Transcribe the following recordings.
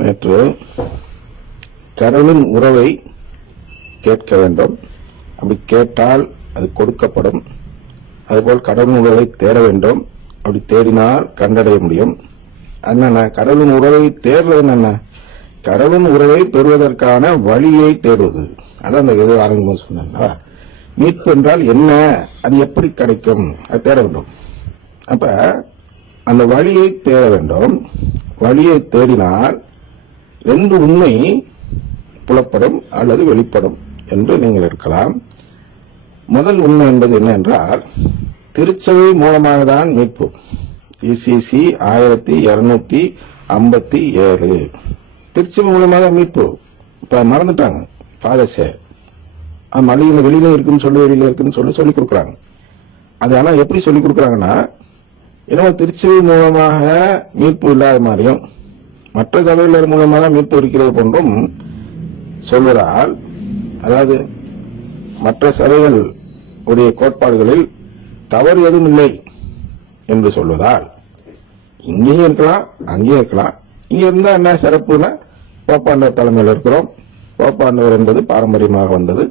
நேற்று கடவுளின் உறவை கேட்க வேண்டும். அப்படி கேட்டால் அது கொடுக்கப்படும். அதுபோல் கடவுளின் உறவை தேட வேண்டும். அப்படி தேடினால் கண்டடைய முடியும். என்னென்ன கடவுளின் உறவை தேடுறது என்னென்ன? கடவுளின் உறவை பெறுவதற்கான வழியை தேடுவது. அதான் அந்த எது ஆரம்பம் சொன்னா மீட்பு என்றால் என்ன? அது எப்படி கிடைக்கும்? அது தேட வேண்டும். அப்ப அந்த வழியை தேட வேண்டும். வழியை தேடினால் ரெண்டு உண்மை புலப்படும் அல்லது வெளிப்படும் என்று நீங்கள் எடுக்கலாம். முதல் உண்மை என்பது என்ன என்றால் திருச்சபை மூலமாக தான் மீட்பு டிசிசி ஆயிரத்தி இரநூத்தி ஐம்பத்தி ஏழு. திருச்சபை மூலமாக தான் மீட்பு. இப்போ மறந்துட்டாங்க. பாதசே. மளிகையில் வெளியில இருக்குன்னு சொல்லி வெளியில இருக்குன்னு சொல்லி சொல்லி கொடுக்குறாங்க. அது ஆனால் எப்படி சொல்லி கொடுக்குறாங்கன்னா என்னமோ திருச்சபை மூலமாக மீட்பு இல்லாத மாதிரியும் மற்ற சபையினர் மூலமாக தான் மீட்பு இருக்கிறது போன்றும் சொல்வதால் அதாவது மற்ற சபைகள் உடைய கோட்பாடுகளில் தவறு எதுவும் இல்லை என்று சொல்வதால் இங்கேயும் இருக்கலாம் அங்கேயும் இருக்கலாம். இங்கே இருந்தால் என்ன சிறப்புனா போப்பாண்டவர் தலைமையில் இருக்கிறோம். போப்பாண்டவர் என்பது பாரம்பரியமாக வந்தது.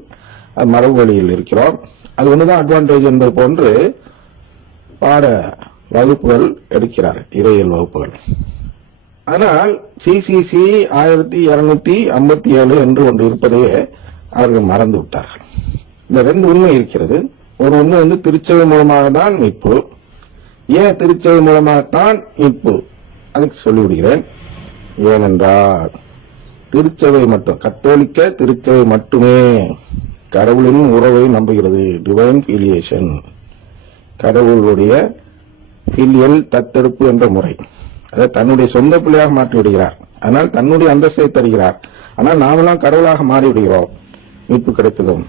அது மரபு வழியில் இருக்கிறோம். அது ஒண்ணுதான் அட்வான்டேஜ் என்பது போன்று பாட வகுப்புகள் எடுக்கிறார் இறையியல் வகுப்புகள். ஆனால் சிசிசி ஆயிரத்தி இருநூத்தி ஐம்பத்தி ஏழு என்று ஒன்று இருப்பதையே அவர்கள் மறந்து விட்டார்கள் இந்த ரெண்டு உண்மை இருக்கிறது. ஒரு உண்மை வந்து திருச்செவி மூலமாக தான் மீட்பு. ஏன் திருச்செவி மூலமாகத்தான் மீட்பு? அதுக்கு சொல்லிவிடுகிறேன். ஏனென்றால் திருச்சபை மட்டும் கத்தோலிக்க திருச்சபை மட்டுமே கடவுளின் உறவை நம்புகிறது. டிவைன் ஃபிலியேஷன் கடவுளுடைய ஃபிலியல் தத்தெடுப்பு என்ற முறை. அதாவது தன்னுடைய சொந்த பிள்ளையாக மாற்றி விடுகிறார். ஆனால் தன்னுடைய அந்தஸ்தை தருகிறார். ஆனால் நாமெல்லாம் கடவுளாக மாறிவிடுகிறோம் மீட்பு கிடைத்ததும்.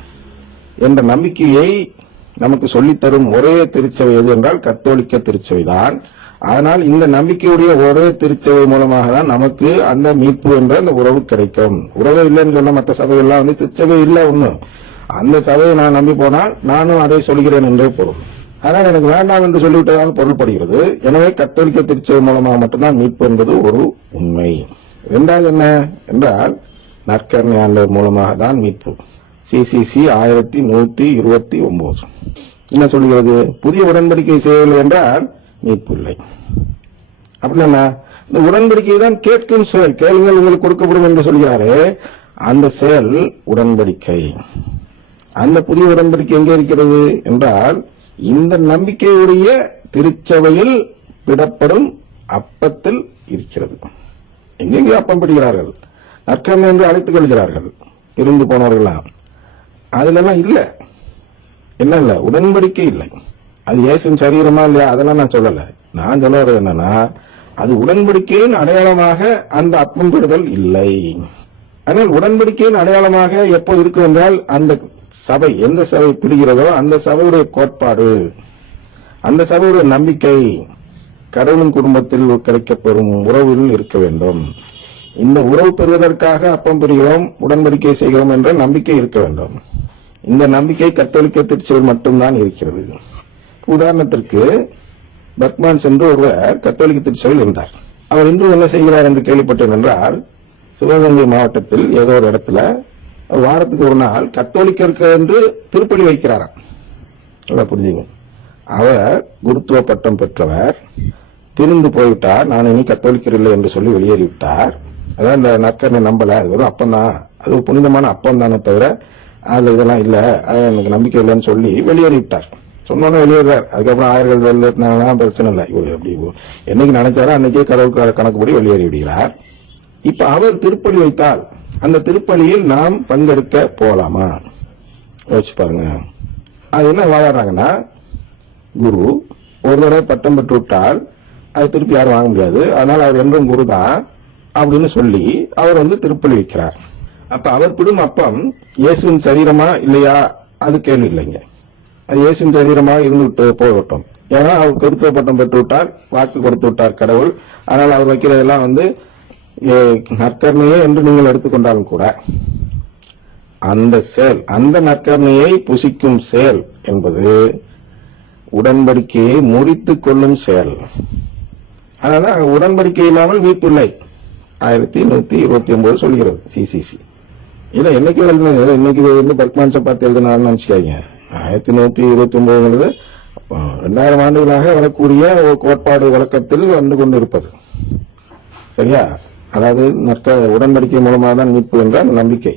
என்ற நம்பிக்கையை நமக்கு சொல்லித்தரும் ஒரே திருச்சபை எது என்றால் கத்தோலிக்க திருச்சபை தான். அதனால் இந்த நம்பிக்கையுடைய ஒரே திருச்சபை மூலமாக தான் நமக்கு அந்த மீட்பு என்ற அந்த உறவு கிடைக்கும். உறவு இல்லைன்னு சொன்ன மற்ற சபைகள்லாம் வந்து திருச்சபை இல்லை ஒன்று அந்த சபையை நான் நம்பி போனால் நானும் அதை சொல்கிறேன் என்றே பொருள். ஆனால் எனக்கு வேண்டாம் என்று சொல்லிவிட்டதாக பொருள்படுகிறது. எனவே கத்தோலிக்க திருச்சபை மூலமாக மட்டும்தான் மீட்பு என்பது ஒரு உண்மை. ரெண்டாவது என்ன என்றால் நற்கரணை ஆண்டவர் மூலமாக தான் மீட்பு. சிசிசி ஆயிரத்தி நூத்தி இருபத்தி ஒன்பது என்ன சொல்கிறது? புதிய உடன்படிக்கை செய்யவில்லை என்றால் மீட்பு இல்லை. அப்படின்னா இந்த உடன்படிக்கை தான் கேட்கும் செயல் கேளுங்கள் உங்களுக்கு கொடுக்கப்படும் என்று சொல்கிறாரு அந்த செயல் உடன்படிக்கை. அந்த புதிய உடன்படிக்கை எங்கே இருக்கிறது? என்றால் இந்த நம்பிக்கையுடைய திருச்சபையில் விடப்படும் அப்பத்தில் இருக்கிறது. எங்கெங்கே அப்பம் பிடிக்கிறார்கள் நற்கம் என்று அழைத்துக் கொள்கிறார்கள் பிரிந்து போனவர்களாம். அதுலலாம் இல்லை. என்ன இல்லை? உடன்படிக்கை இல்லை. அது இயேசுவின் சரீரமா இல்லையா? அதெல்லாம் நான் சொல்லலை. நான் சொல்ல வர்றது என்னன்னா அது உடன்படிக்கையின் அடையாளமாக அந்த அப்பம் பிடுதல் இல்லை. ஆனால் உடன்படிக்கையின் அடையாளமாக எப்போ இருக்கும் என்றால் அந்த சபை எந்த சபை பிடிக்கிறதோ அந்த சபையுடைய கோட்பாடு அந்த சபையுடைய நம்பிக்கை கடவுளின் குடும்பத்தில் கிடைக்கப்பெறும் உறவில் இருக்க வேண்டும். இந்த உறவு பெறுவதற்காக அப்பம் பிடிக்கிறோம் உடன்படிக்கை செய்கிறோம் என்ற நம்பிக்கை இருக்க வேண்டும். இந்த நம்பிக்கை கத்தோலிக்க திருச்சபை மட்டும்தான் இருக்கிறது. உதாரணத்திற்கு பத்மான் சென்று ஒருவர் கத்தோலிக்க திருச்சபையில் இருந்தார். அவர் இன்று என்ன செய்கிறார் என்று கேள்விப்பட்டேன் என்றால் சிவகங்கை மாவட்டத்தில் ஏதோ ஒரு இடத்துல வாரத்துக்கு ஒரு நாள் கத்தோலிக்கருக்கு என்று திருப்பணி வைக்கிறாராம். நல்லா புரிஞ்சுங்க. அவர் குருத்துவ பட்டம் பெற்றவர். பிரிந்து போய்விட்டார். நான் இனி கத்தோலிக்கர் இல்லை என்று சொல்லி வெளியேறிவிட்டார். அதான் இந்த நற்கரணை நம்பல. அது வெறும் அப்பந்தான். அது ஒரு புனிதமான அப்பம் தானே தவிர அதில் இதெல்லாம் இல்லை. அது எனக்கு நம்பிக்கை இல்லைன்னு சொல்லி வெளியேறிவிட்டார். சொன்னோன்னே வெளியேறார். அதுக்கப்புறம் ஆயிரங்கள் வெளியேறினாலாம் பிரச்சனை இல்லை. இவர் எப்படி என்னைக்கு நினைச்சாரோ அன்னைக்கே கடவுள் கணக்குப்படி வெளியேறி விடுகிறார் இப்போ அவர் திருப்பணி வைத்தால் அந்த திருப்பலியில் நாம் பங்கெடுக்க போலாமா? யோசிச்சு பாருங்க. அது என்ன வாதாடுறாங்கன்னா குரு ஒரு தடவை பட்டம் பெற்று விட்டால் அது திருப்பி யாரும் வாங்க முடியாது. அதனால அவர் என்றும் குரு தான் அப்படின்னு சொல்லி அவர் வந்து திருப்பலி வைக்கிறார். அப்ப அவர் பிடும் அப்பம் இயேசுவின் சரீரமா இல்லையா? அது கேள்வி இல்லைங்க. அது இயேசுவின் சரீரமா இருந்து விட்டு போகட்டும் ஏன்னா அவர் கருத்துவ பட்டம் பெற்று விட்டார் வாக்கு கொடுத்து விட்டார் கடவுள். அதனால் அவர் வைக்கிறதெல்லாம் வந்து நற்கருணையே என்று நீங்கள் எடுத்துக்கொண்டாலும் கூட அந்த செயல் அந்த நற்கருணையை புசிக்கும் செயல் என்பது உடன்படிக்கையை முறித்து கொள்ளும் செயல். அதனால உடன்படிக்கை இல்லாமல் மீட்பு இல்லை. ஆயிரத்தி நூத்தி இருபத்தி ஒன்பது சொல்கிறது சிசிசி இல்ல என்னைக்கு எழுதுனது? இன்னைக்கு வந்து பர்க்மான்ஸை பார்த்து எழுதினாருன்னு நினைச்சுக்காதீங்க. ஆயிரத்தி நூத்தி இருபத்தி ஒன்பதுங்கிறது ரெண்டாயிரம் ஆண்டுகளாக வரக்கூடிய ஒரு கோட்பாடு வழக்கத்தில் வந்து கொண்டிருப்பது. சரியா? அதாவது மற்ற உடன்படிக்கை மூலமாக தான் மீட்பு என்ற அந்த நம்பிக்கை.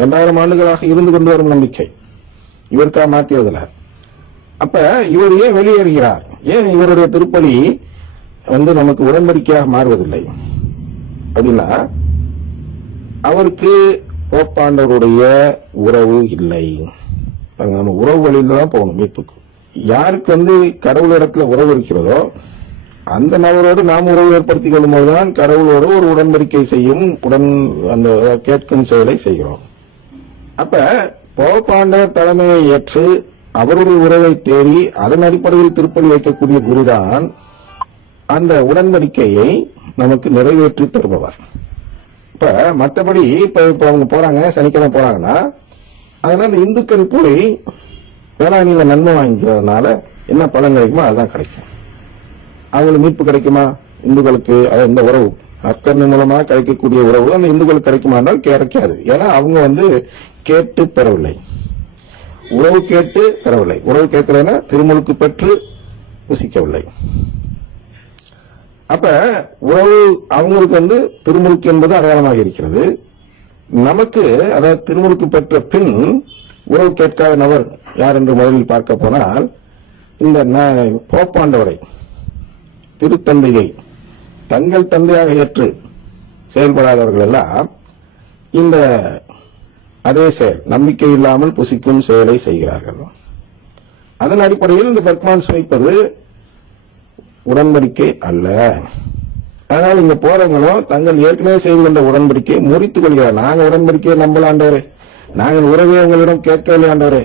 ரெண்டாயிரம் ஆண்டுகளாக இருந்து கொண்டு வரும் நம்பிக்கை. இவருக்கா மாத்தியதுல அப்ப இவர் ஏன் வெளியேறுகிறார்? ஏன் இவருடைய திருப்பலி வந்து நமக்கு உடன்படிக்கையாக மாறுவதில்லை? அப்படின்னா அவருக்கு போப்பாண்டவருடைய உறவு இல்லை. நம்ம உறவு வழியில் தான் போகணும் மீட்புக்கு. யாருக்கு வந்து கடவுள் இடத்துல உறவு இருக்கிறதோ அந்த நபரோடு நாம் உறவு ஏற்படுத்திக் கொள்ளும் போதுதான் கடவுளோடு ஒரு உடன்படிக்கை செய்யும் உடன் அந்த கேட்கும் செயலை செய்கிறோம். அப்ப போப்பாண்டவர் தலைமையை ஏற்று அவருடைய உறவை தேடி அதன் அடிப்படையில் திருப்பலி வைக்கக்கூடிய குருதான் அந்த உடன்படிக்கையை நமக்கு நிறைவேற்றி தருபவர். இப்ப மற்றபடி இப்ப இப்ப அவங்க போறாங்க சனிக்கிழமை போறாங்கன்னா அதனால இந்த இந்துக்கள் போய் வேளாண்மையில நன்மை வாங்கிக்கிறதுனால என்ன பலன் கிடைக்குமோ அதுதான் கிடைக்கும். அவங்களுக்கு மீட்பு கிடைக்குமா? இந்துக்களுக்கு அது இந்த உறவு. நற்கரணை மூலமா கிடைக்கக்கூடிய உறவு. அந்த இந்துக்களுக்கு கிடைக்குமா என்றால் கிடைக்காது. ஏன்னா அவங்க வந்து கேட்டு பெறவில்லை. உறவு கேட்டு பெறவில்லை. உறவு கேட்கலைன்னா திருமுழுக்கு பெற்று புசிக்கவில்லை. அப்ப உறவு அவங்களுக்கு வந்து திருமுழுக்கு என்பது அடையாளமாக இருக்கிறது. நமக்கு அதாவது திருமுழுக்கு பெற்ற பின் உறவு கேட்காத நபர் யார் என்று முதலில் பார்க்க போனால் இந்த ந- போப்பாண்டவரை. திருத்தந்தையை தங்கள் தந்தையாக ஏற்று செயல்படாதவர்கள் எல்லாம் இந்த அதே செயல் நம்பிக்கை இல்லாமல் புசிக்கும் செயலை செய்கிறார்கள். அதன் அடிப்படையில் இந்த பர்க்மான்ஸ் வைப்பது உடன்படிக்கை அல்ல. அதனால் இங்க போறவங்களும் தங்கள் ஏற்கனவே செய்து கொண்ட உடன்படிக்கை முறித்துக் கொள்கிறார். நாங்க உடன்படிக்கையை நம்பலாண்டவரே நாங்கள் உறவே உங்களிடம் கேட்கவில்லை ஆண்டவரே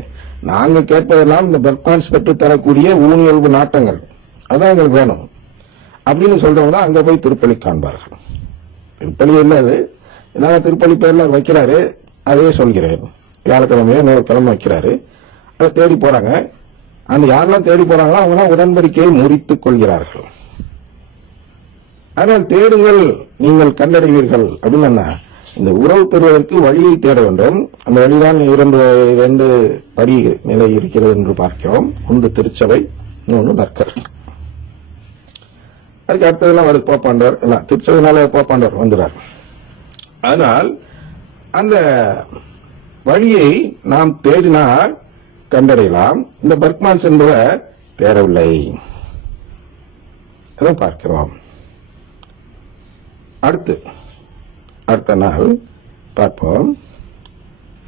நாங்க கேட்பதெல்லாம் இந்த பெர்கான்ஸ் பெற்று தரக்கூடிய ஊனியல்பு நாட்டங்கள். அதான் எங்களுக்கு வேணும். அப்படின்னு சொல்றவங்க தான் அங்க போய் திருப்பலி காண்பார்கள். திருப்பலி இல்ல அது இதனால திருப்பலி பேர்ல வைக்கிறாரு. அதே சொல்கிறேன். வியாழக்கிழமையோ இன்னொரு கிழமை வைக்கிறாரு. அதை தேடி போறாங்க. அந்த யாரெல்லாம் தேடி போறாங்களோ அவங்க உடன்படிக்கையை முறித்துக் கொள்கிறார்கள். ஆனால் தேடுங்கள் நீங்கள் கண்டடைவீர்கள் அப்படின்னு என்ன இந்த உறவு பெறுவதற்கு வழியை தேட வேண்டும். அந்த வழிதான் இரண்டு இரண்டு படி நிலை இருக்கிறது என்று பார்க்கிறோம். ஒன்று திருச்சபை இன்னொன்று நற்கர்கள் அதுக்கு அடுத்ததெல்லாம் வருது போப்பாண்டவர் எல்லாம் திருச்சபைனால போப்பாண்டவர் வந்துறார். அதனால் அந்த வழியை நாம் தேடினால் கண்டடையலாம். இந்த பர்க்மான்ஸ் என்பவர் தேடவில்லை. அதை பார்க்கிறோம். அடுத்து அடுத்த நாள் பார்ப்போம்.